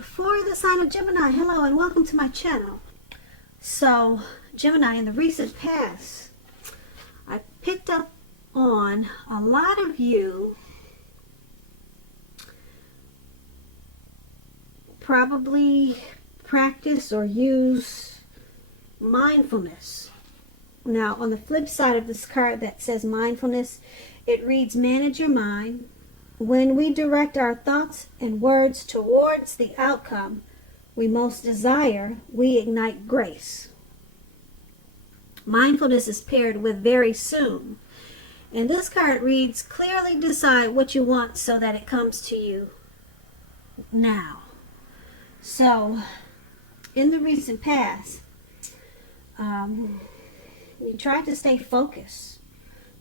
For the sign of Gemini, hello and welcome to my channel. So, Gemini, in the recent past, I picked up on a lot of you probably practice or use mindfulness. Now, on the flip side of this card that says mindfulness, it reads, manage your mind. When we direct our thoughts and words towards the outcome we most desire, we ignite grace. Mindfulness is paired with very soon. And this card reads, clearly decide what you want so that it comes to you now. So, in the recent past, you tried to stay focused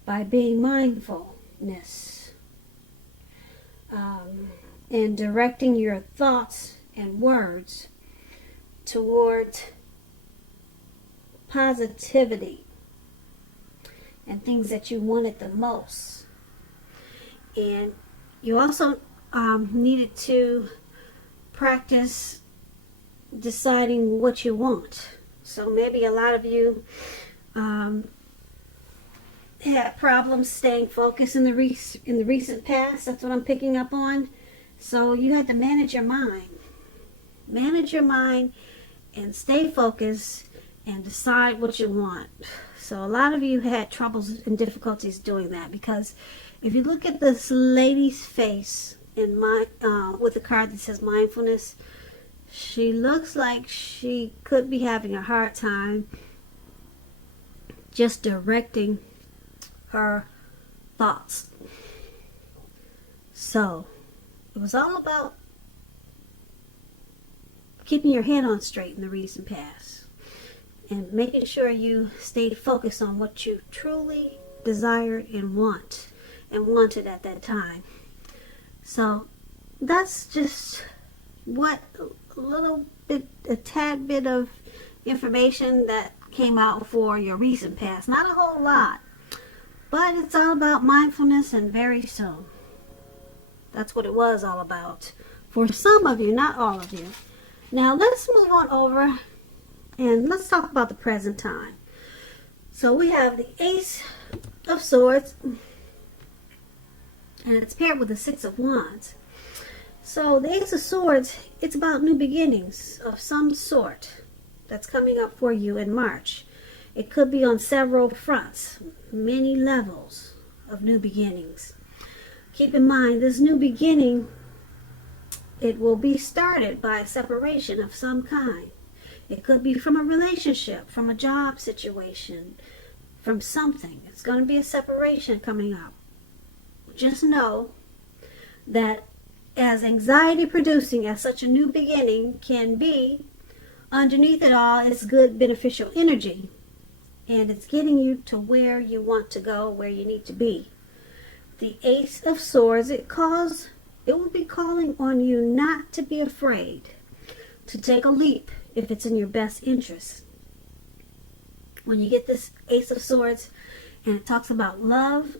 by being mindfulness. And directing your thoughts and words towards positivity and things that you wanted the most. And you also needed to practice deciding what you want. So maybe a lot of you had problems staying focused in the recent past. That's what I'm picking up on. So you had to manage your mind. Manage your mind and stay focused and decide what you want. So a lot of you had troubles and difficulties doing that, because if you look at this lady's face in with the card that says mindfulness, she looks like she could be having a hard time just directing her thoughts. So it was all about keeping your head on straight in the recent past and making sure you stayed focused on what you truly desired and wanted at that time. So that's just a tad bit of information that came out for your recent past. Not a whole lot, but it's all about mindfulness and very soon. That's what it was all about for some of you, not all of you. Now let's move on over and let's talk about the present time. So we have the Ace of Swords, and it's paired with the Six of Wands. So the Ace of Swords, it's about new beginnings of some sort that's coming up for you in March. It could be on several fronts, many levels of new beginnings. Keep in mind, this new beginning, it will be started by a separation of some kind. It could be from a relationship, from a job situation, from something. It's going to be a separation coming up. Just know that as anxiety producing as such a new beginning can be, underneath it all is good beneficial energy. And it's getting you to where you want to go, where you need to be. The Ace of Swords, it will be calling on you not to be afraid to take a leap if it's in your best interest. When you get this Ace of Swords and it talks about love,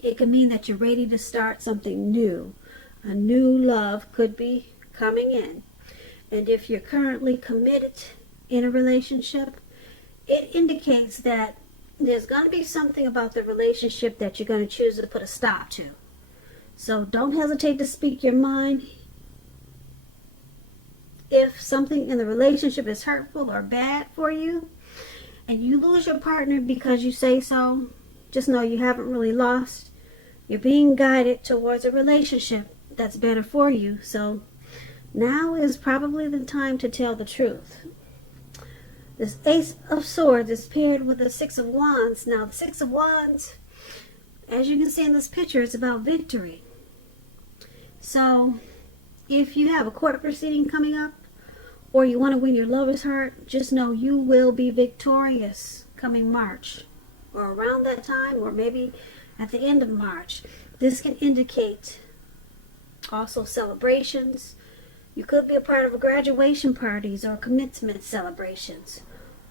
it can mean that you're ready to start something new. A new love could be coming in. And if you're currently committed in a relationship, it indicates that there's going to be something about the relationship that you're going to choose to put a stop to. So don't hesitate to speak your mind. If something in the relationship is hurtful or bad for you, and you lose your partner because you say so, just know you haven't really lost. You're being guided towards a relationship that's better for you. So now is probably the time to tell the truth. This Ace of Swords is paired with the Six of Wands. Now, the Six of Wands, as you can see in this picture, it's about victory. So, if you have a court proceeding coming up, or you want to win your lover's heart, just know you will be victorious coming March, or around that time, or maybe at the end of March. This can indicate also celebrations. You could be a part of a graduation parties or commencement celebrations.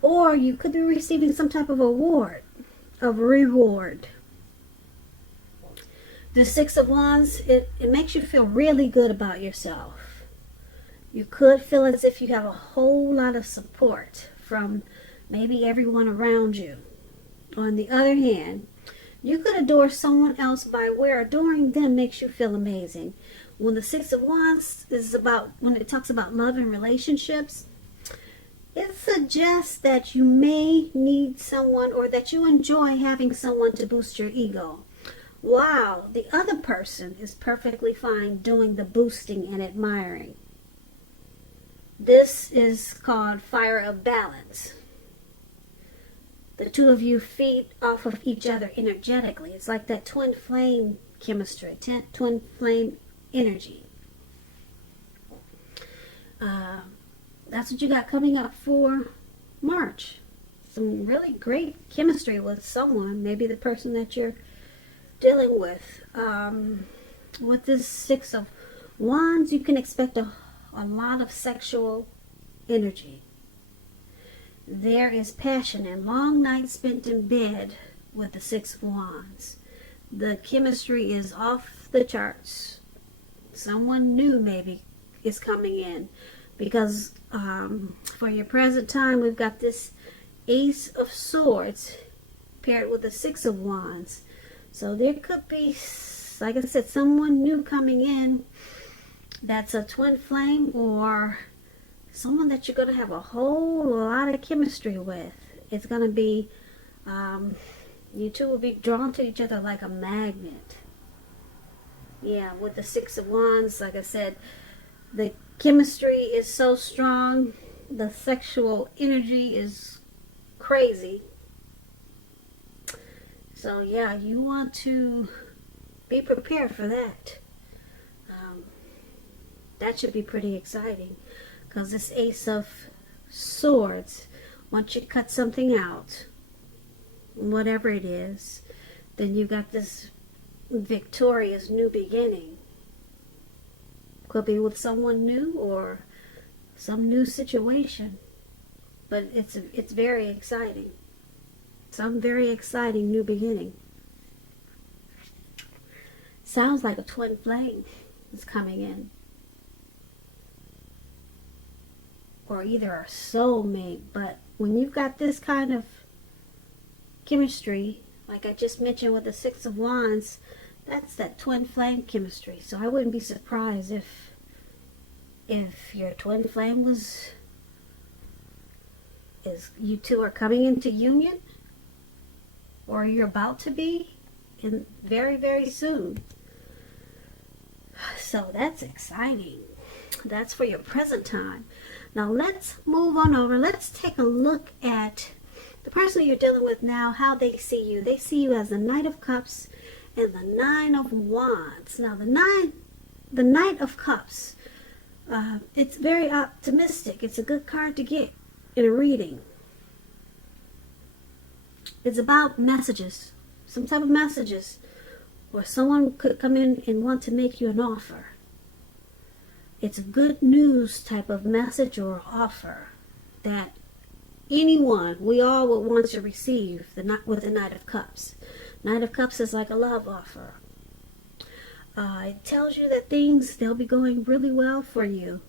Or you could be receiving some type of award, of reward. The Six of Wands, it makes you feel really good about yourself. You could feel as if you have a whole lot of support from maybe everyone around you. On the other hand, you could adore someone else by where adoring them makes you feel amazing. When the Six of Wands is about, when it talks about love and relationships, it suggests that you may need someone, or that you enjoy having someone to boost your ego. Wow, the other person is perfectly fine doing the boosting and admiring. This is called fire of balance. The two of you feed off of each other energetically. It's like that twin flame chemistry, twin flame energy. That's what you got coming up for March. Some really great chemistry with someone, maybe the person that you're dealing with. With this Six of Wands, you can expect a lot of sexual energy. There is passion and long nights spent in bed with the Six of Wands. The chemistry is off the charts. Someone new maybe is coming in, because for your present time, we've got this Ace of Swords paired with the Six of Wands. So there could be, like I said, someone new coming in that's a twin flame, or someone that you're going to have a whole lot of chemistry with. It's going to be, you two will be drawn to each other like a magnet. Yeah, with the Six of Wands, like I said, the chemistry is so strong. The sexual energy is crazy. So yeah, you want to be prepared for that. That should be pretty exciting, because this Ace of Swords, once you cut something out, whatever it is, then you got this victorious new beginning. Could be with someone new or some new situation, but it's very exciting. Some very exciting new beginning. Sounds like a twin flame is coming in, or either a soulmate. But when you've got this kind of chemistry, like I just mentioned with the Six of Wands, that's that twin flame chemistry. So I wouldn't be surprised if your twin flame you two are coming into union, or you're about to be, and very, very soon. So that's exciting. That's for your present time. Now let's move on over. Let's take a look at the person you're dealing with now, how they see you. They see you as the Knight of Cups and the Nine of Wands. Now the Knight of Cups, it's very optimistic. It's a good card to get in a reading. It's about messages, some type of messages, or someone could come in and want to make you an offer. It's a good news type of message or offer that anyone, we all would want to receive with the Knight of Cups. Knight of Cups is like a love offer. It tells you that they'll be going really well for you,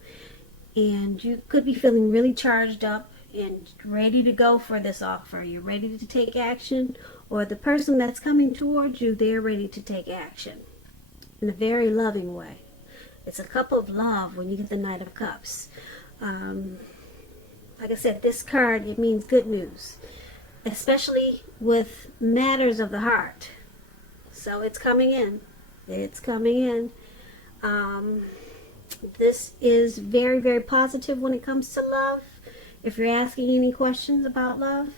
and you could be feeling really charged up and ready to go for this offer. You're ready to take action, or the person that's coming towards you, they're ready to take action in a very loving way. It's a cup of love when you get the Knight of Cups. Like I said, this card, it means good news, especially with matters of the heart. So it's coming in. It's coming in. This is very, very positive when it comes to love. If you're asking any questions about love,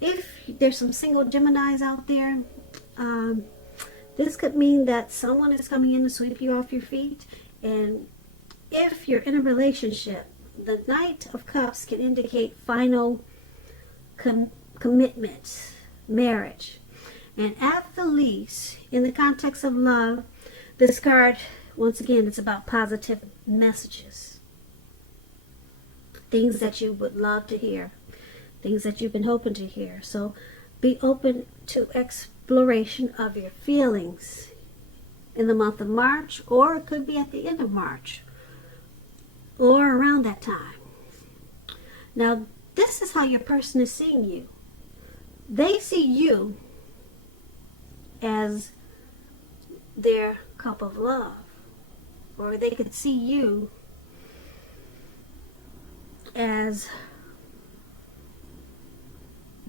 if there's some single Geminis out there, this could mean that someone is coming in to sweep you off your feet. And if you're in a relationship, the Knight of Cups can indicate final commitment, marriage. And at the least, in the context of love, this card, once again, it's about positive messages. Things that you would love to hear. Things that you've been hoping to hear. So be open to exploration of your feelings in the month of March, or it could be at the end of March, or around that time. Now, this is how your person is seeing you. They see you as their cup of love, or they could see you as,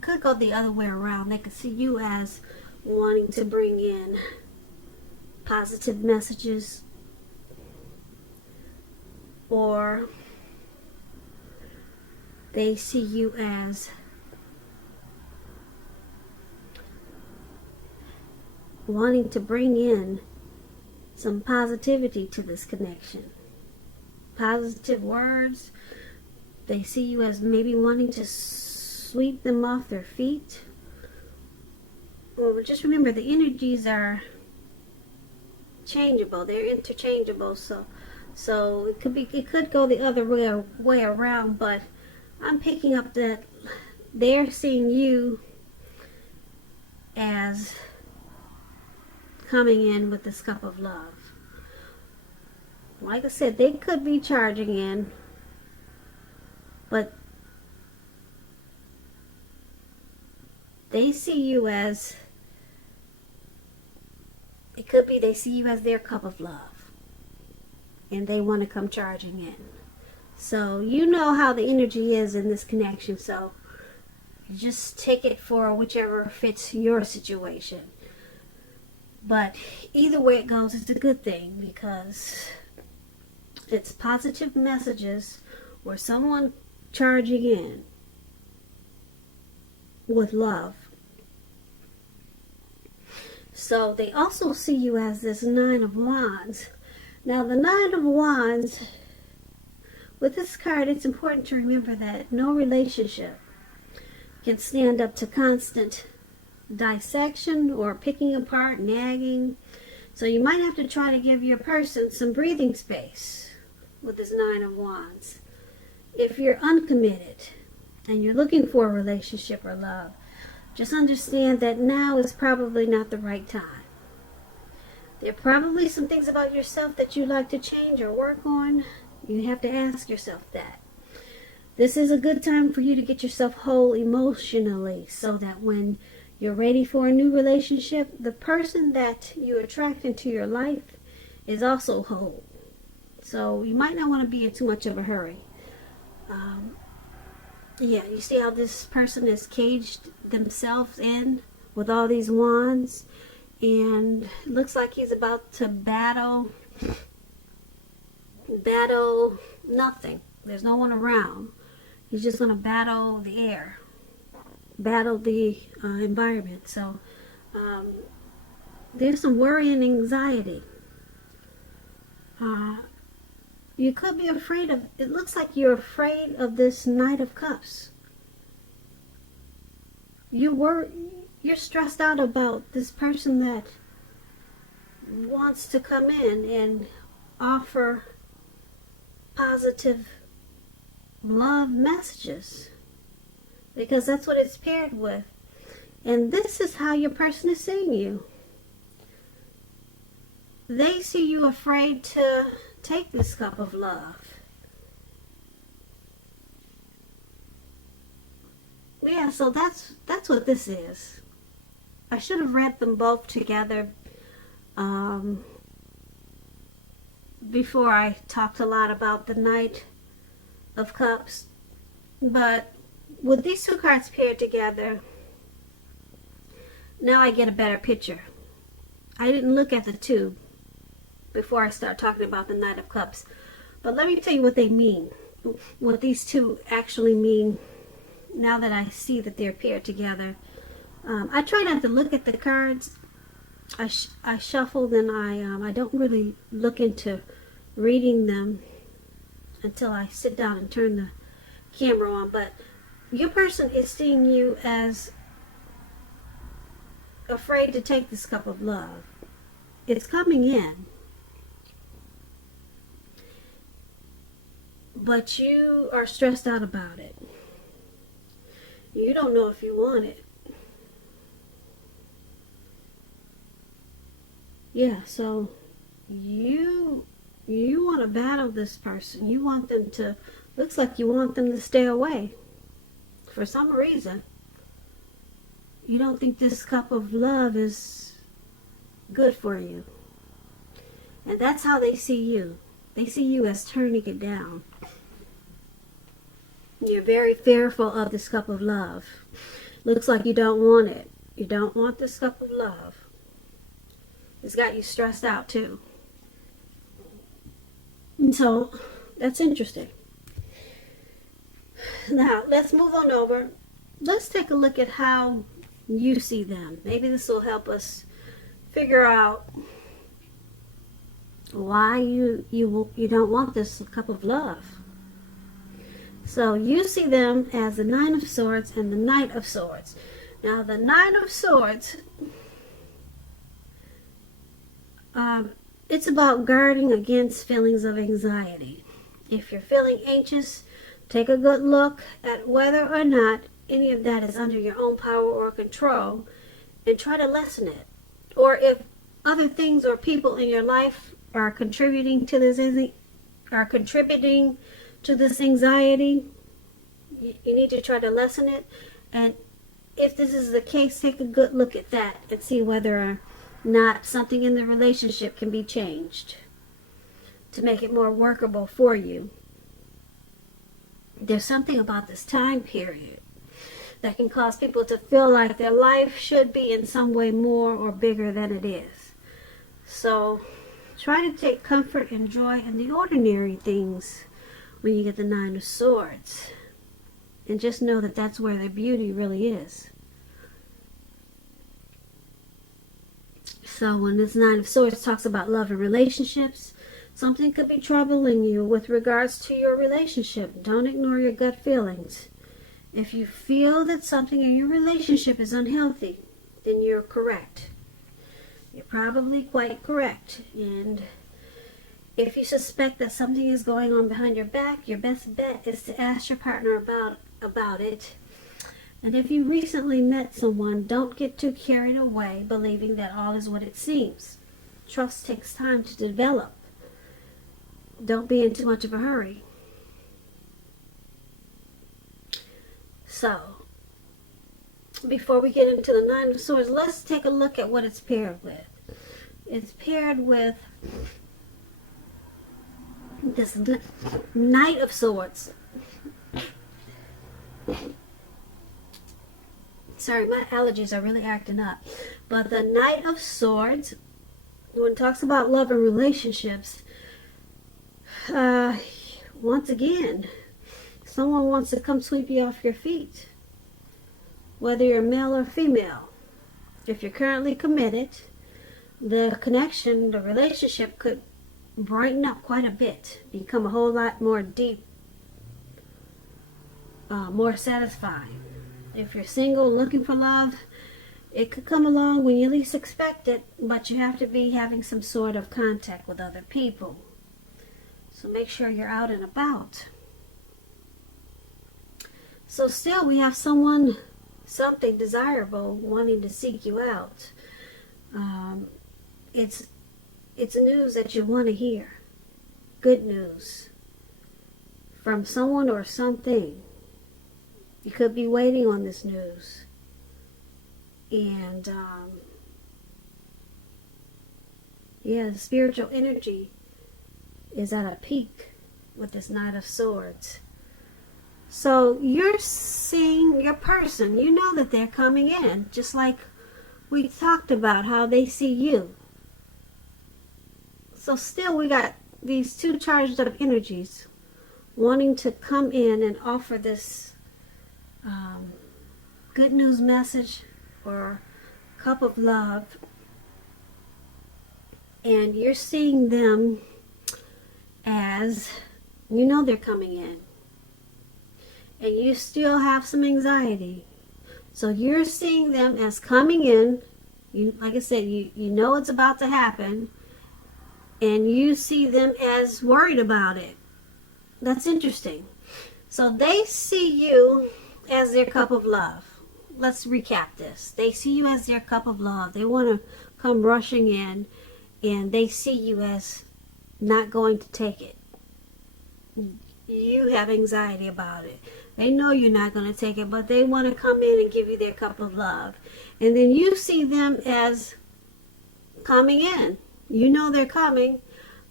could go the other way around. They could see you as wanting to bring in positive messages, or they see you as wanting to bring in some positivity to this connection. Positive words. They see you as maybe wanting to sweep them off their feet. Or just remember, the energies are changeable. They're interchangeable. So it could go the other way around, but I'm picking up that they're seeing you as coming in with this cup of love. Like I said, they could be charging in, but they see you as, it could be they see you as their cup of love, and they want to come charging in. So you know how the energy is in this connection, so just take it for whichever fits your situation. But either way it goes, it's a good thing, because it's positive messages or someone charging in with love. So they also see you as this Nine of Wands. Now the Nine of Wands, with this card, it's important to remember that no relationship can stand up to constant dissection or picking apart, nagging. So you might have to try to give your person some breathing space with this Nine of Wands. If you're uncommitted and you're looking for a relationship or love, just understand that now is probably not the right time. There are probably some things about yourself that you'd like to change or work on. You have to ask yourself that. This is a good time for you to get yourself whole emotionally, so that when you're ready for a new relationship, the person that you attract into your life is also whole. So you might not want to be in too much of a hurry. Yeah, you see how this person has caged themselves in with all these wands, and it looks like he's about to battle nothing. There's no one around. He's just going to battle the air, battle the environment. So there's some worry and anxiety. You could be afraid of, it looks like you're afraid of this Knight of Cups. You're stressed out about this person that wants to come in and offer positive love messages, because that's what it's paired with. And this is how your person is seeing you. They see you afraid to take this cup of love. Yeah, so that's what this is. I should have read them both together before I talked a lot about the Knight of Cups. But with these two cards paired together, now I get a better picture. I didn't look at the two before I start talking about the Knight of Cups. But let me tell you what they mean. What these two actually mean now that I see that they're paired together. I try not to look at the cards. I shuffle, then I don't really look into reading them until I sit down and turn the camera on. But your person is seeing you as afraid to take this cup of love. It's coming in, but you are stressed out about it. You don't know if you want it. Yeah, so you want to battle this person. You want them to, looks like you want them to stay away for some reason. You don't think this cup of love is good for you. And that's how they see you. They see you as turning it down. You're very fearful of this cup of love. Looks like you don't want it. You don't want this cup of love. It's got you stressed out too. And so, that's interesting. Now, let's move on over. Let's take a look at how you see them. Maybe this will help us figure out why you don't want this cup of love. So you see them as the Nine of Swords and the Knight of Swords. Now the Nine of Swords, it's about guarding against feelings of anxiety. If you're feeling anxious, take a good look at whether or not any of that is under your own power or control and try to lessen it. Or if other things or people in your life are contributing to this anxiety, you need to try to lessen it. And if this is the case, take a good look at that and see whether or not something in the relationship can be changed to make it more workable for you. There's something about this time period that can cause people to feel like their life should be in some way more or bigger than it is. So try to take comfort and joy in the ordinary things when you get the Nine of Swords. And just know that that's where the beauty really is. So when this Nine of Swords talks about love and relationships, something could be troubling you with regards to your relationship. Don't ignore your gut feelings. If you feel that something in your relationship is unhealthy, then you're correct. You're probably quite correct. And if you suspect that something is going on behind your back, your best bet is to ask your partner about it. And if you recently met someone, don't get too carried away believing that all is what it seems. Trust takes time to develop. Don't be in too much of a hurry. So, before we get into the Nine of Swords, let's take a look at what it's paired with. It's paired with this Knight of Swords. Sorry, my allergies are really acting up. But the Knight of Swords, when it talks about love and relationships, once again, someone wants to come sweep you off your feet, whether you're male or female. If you're currently committed, the connection, the relationship could brighten up quite a bit, become a whole lot more deep, more satisfying. If you're single, looking for love, it could come along when you least expect it, but you have to be having some sort of contact with other people. So make sure you're out and about. So still we have something desirable wanting to seek you out. It's news that you want to hear. Good news. From someone or something. You could be waiting on this news. And the spiritual energy is at a peak with this Knight of Swords. So you're seeing your person. You know that they're coming in, just like we talked about how they see you. So still we got these two charged up energies wanting to come in and offer this good news message or cup of love. And you're seeing them as, you know they're coming in. And you still have some anxiety. So you're seeing them as coming in. You, like I said, you know it's about to happen. And you see them as worried about it. That's interesting. So they see you as their cup of love. Let's recap this. They see you as their cup of love. They want to come rushing in and they see you as not going to take it. You have anxiety about it. They know you're not going to take it, but they want to come in and give you their cup of love. And then you see them as coming in. You know they're coming,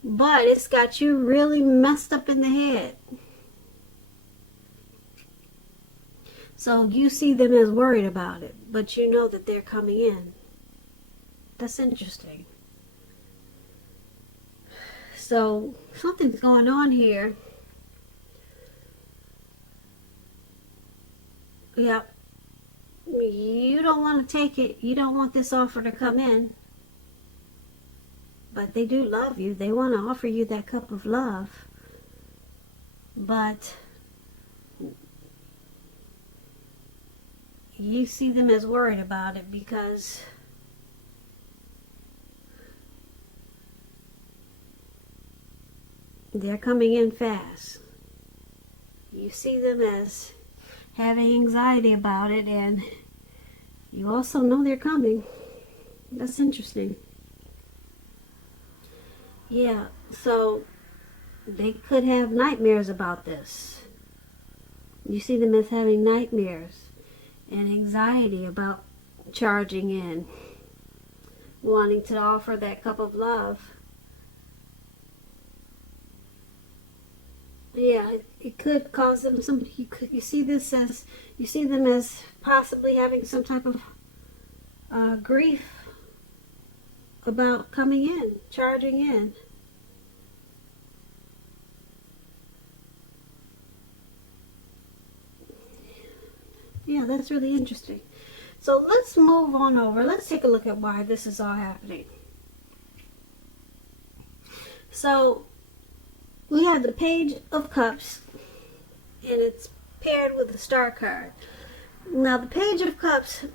but it's got you really messed up in the head. So you see them as worried about it, but you know that they're coming in. That's interesting. So something's going on here. Yep. You don't want to take it. You don't want this offer to come in. But they do love you. They want to offer you that cup of love. But you see them as worried about it because they're coming in fast. You see them as having anxiety about it, and you also know they're coming. That's interesting. Yeah, so they could have nightmares about this. You see them as having nightmares and anxiety about charging in, wanting to offer that cup of love. Yeah, it could cause them some. You see them as possibly having some type of grief about coming in, charging in. Yeah, that's really interesting. So let's move on over. Let's take a look at why this is all happening. So we have the Page of Cups, and it's paired with the Star card. Now the Page of Cups,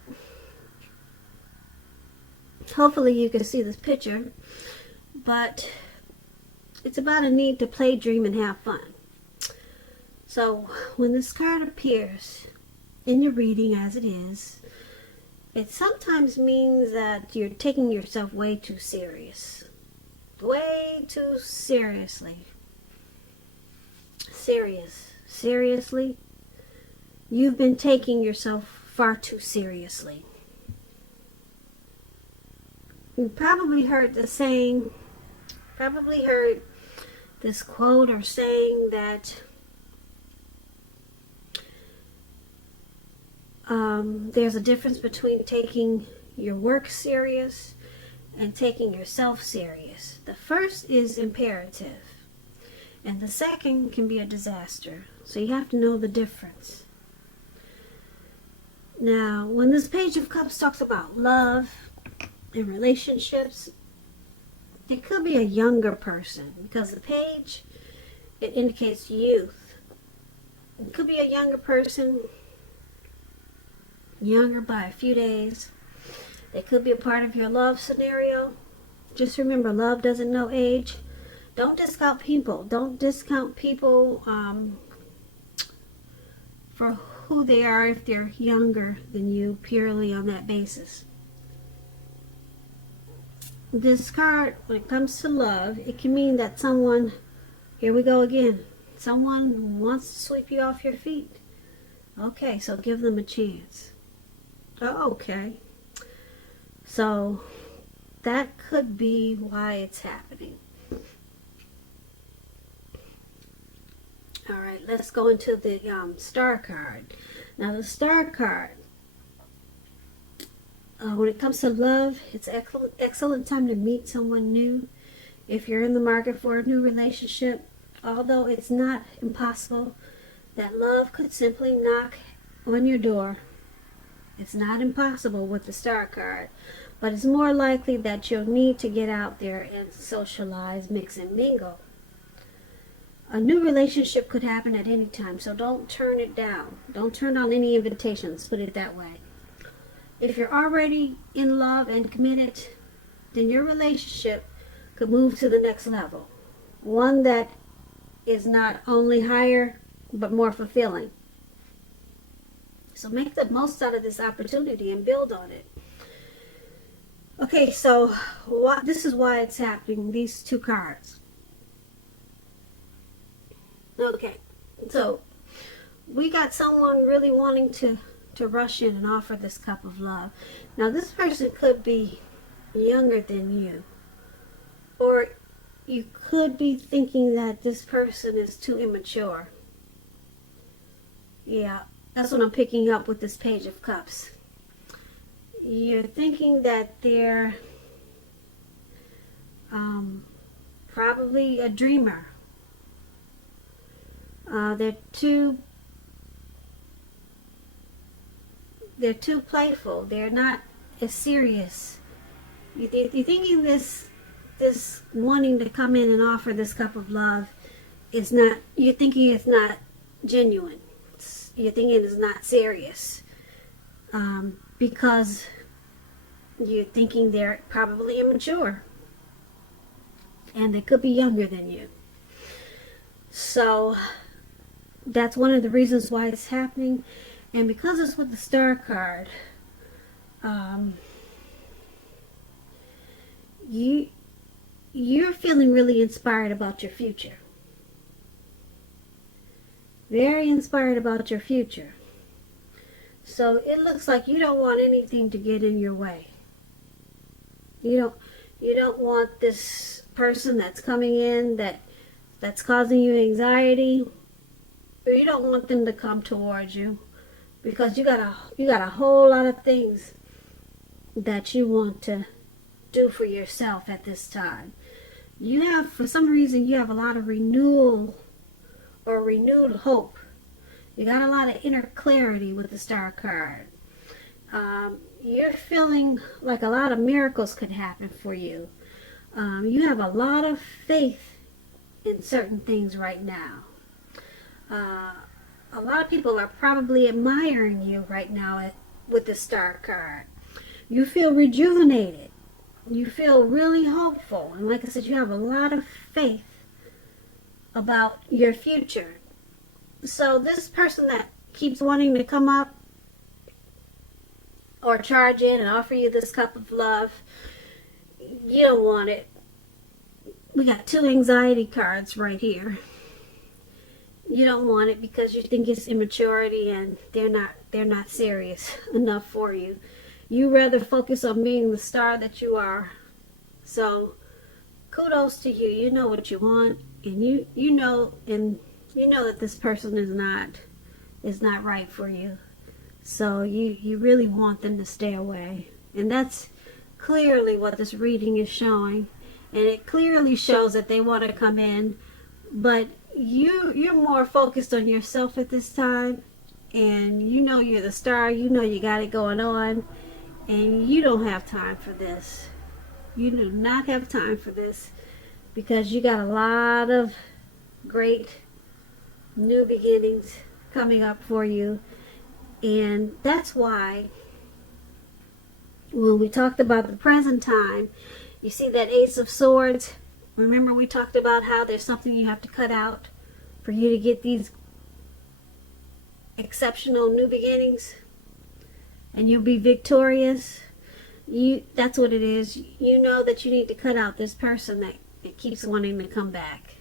hopefully you can see this picture, but it's about a need to play, dream, and have fun. So when this card appears in your reading, as it is, it sometimes means that you're taking yourself way too serious. Way too seriously. Seriously, you've been taking yourself far too seriously. You probably heard the saying, probably heard this quote or saying that there's a difference between taking your work serious and taking yourself serious. The first is imperative, and the second can be a disaster. So you have to know the difference. Now, when this Page of Cups talks about love and relationships, it could be a younger person, because the page, it indicates youth. It could be a younger person, younger by a few days. It could be a part of your love scenario. Just remember, love doesn't know age. Don't discount people. Don't discount people for who they are if they're younger than you, purely on that basis. This card, when it comes to love, it can mean that someone, here we go again, someone wants to sweep you off your feet. Okay, so give them a chance. Oh, okay. So that could be why it's happening. All right, let's go into the Star card. Now, the Star card, when it comes to love, it's excellent time to meet someone new. If you're in the market for a new relationship, although it's not impossible that love could simply knock on your door. It's not impossible with the Star card, but it's more likely that you'll need to get out there and socialize, mix and mingle. A new relationship could happen at any time, so don't turn it down. Don't turn down any invitations, put it that way. If you're already in love and committed, then your relationship could move to the next level. One that is not only higher, but more fulfilling. So make the most out of this opportunity and build on it. Okay, so this is why it's happening, these two cards. Okay, so we got someone really wanting to rush in and offer this cup of love. Now, this person could be younger than you, or you could be thinking that this person is too immature. Yeah, that's what I'm picking up with this Page of Cups. You're thinking that they're probably a dreamer. They're too playful. They're not as serious. You're thinking this wanting to come in and offer this cup of love is not. You're thinking it's not genuine. You're thinking it's not serious, because you're thinking they're probably immature, and they could be younger than you. So that's one of the reasons why it's happening. And because it's with the Star card, you're feeling really inspired about your future. Very inspired about your future. So it looks like you don't want anything to get in your way. You don't want this person that's coming in that's causing you anxiety, or you don't want them to come towards you, because you got a whole lot of things that you want to do for yourself at this time. For some reason, you have a lot of renewal or renewed hope. You got a lot of inner clarity with the Star card. You're feeling like a lot of miracles could happen for you. You have a lot of faith in certain things right now. A lot of people are probably admiring you right now with the Star card. You feel rejuvenated. You feel really hopeful. And like I said, you have a lot of faith about your future. So this person that keeps wanting to come up or charge in and offer you this cup of love, you don't want it. We got two anxiety cards right here. You don't want it because you think it's immaturity and they're not serious enough for you. You rather focus on being the star that you are. So kudos to you. You know what you want, and you know that this person is not right for you. So you really want them to stay away. And that's clearly what this reading is showing. And it clearly shows that they want to come in, but you're more focused on yourself at this time, and you know you're the star, you know you got it going on, and you don't have time for this. You do not have time for this, because you got a lot of great new beginnings coming up for you. And that's why when we talked about the present time, you see that Ace of Swords. Remember we talked about how there's something you have to cut out for you to get these exceptional new beginnings, and you'll be victorious. That's what it is. You know that you need to cut out this person that keeps wanting to come back.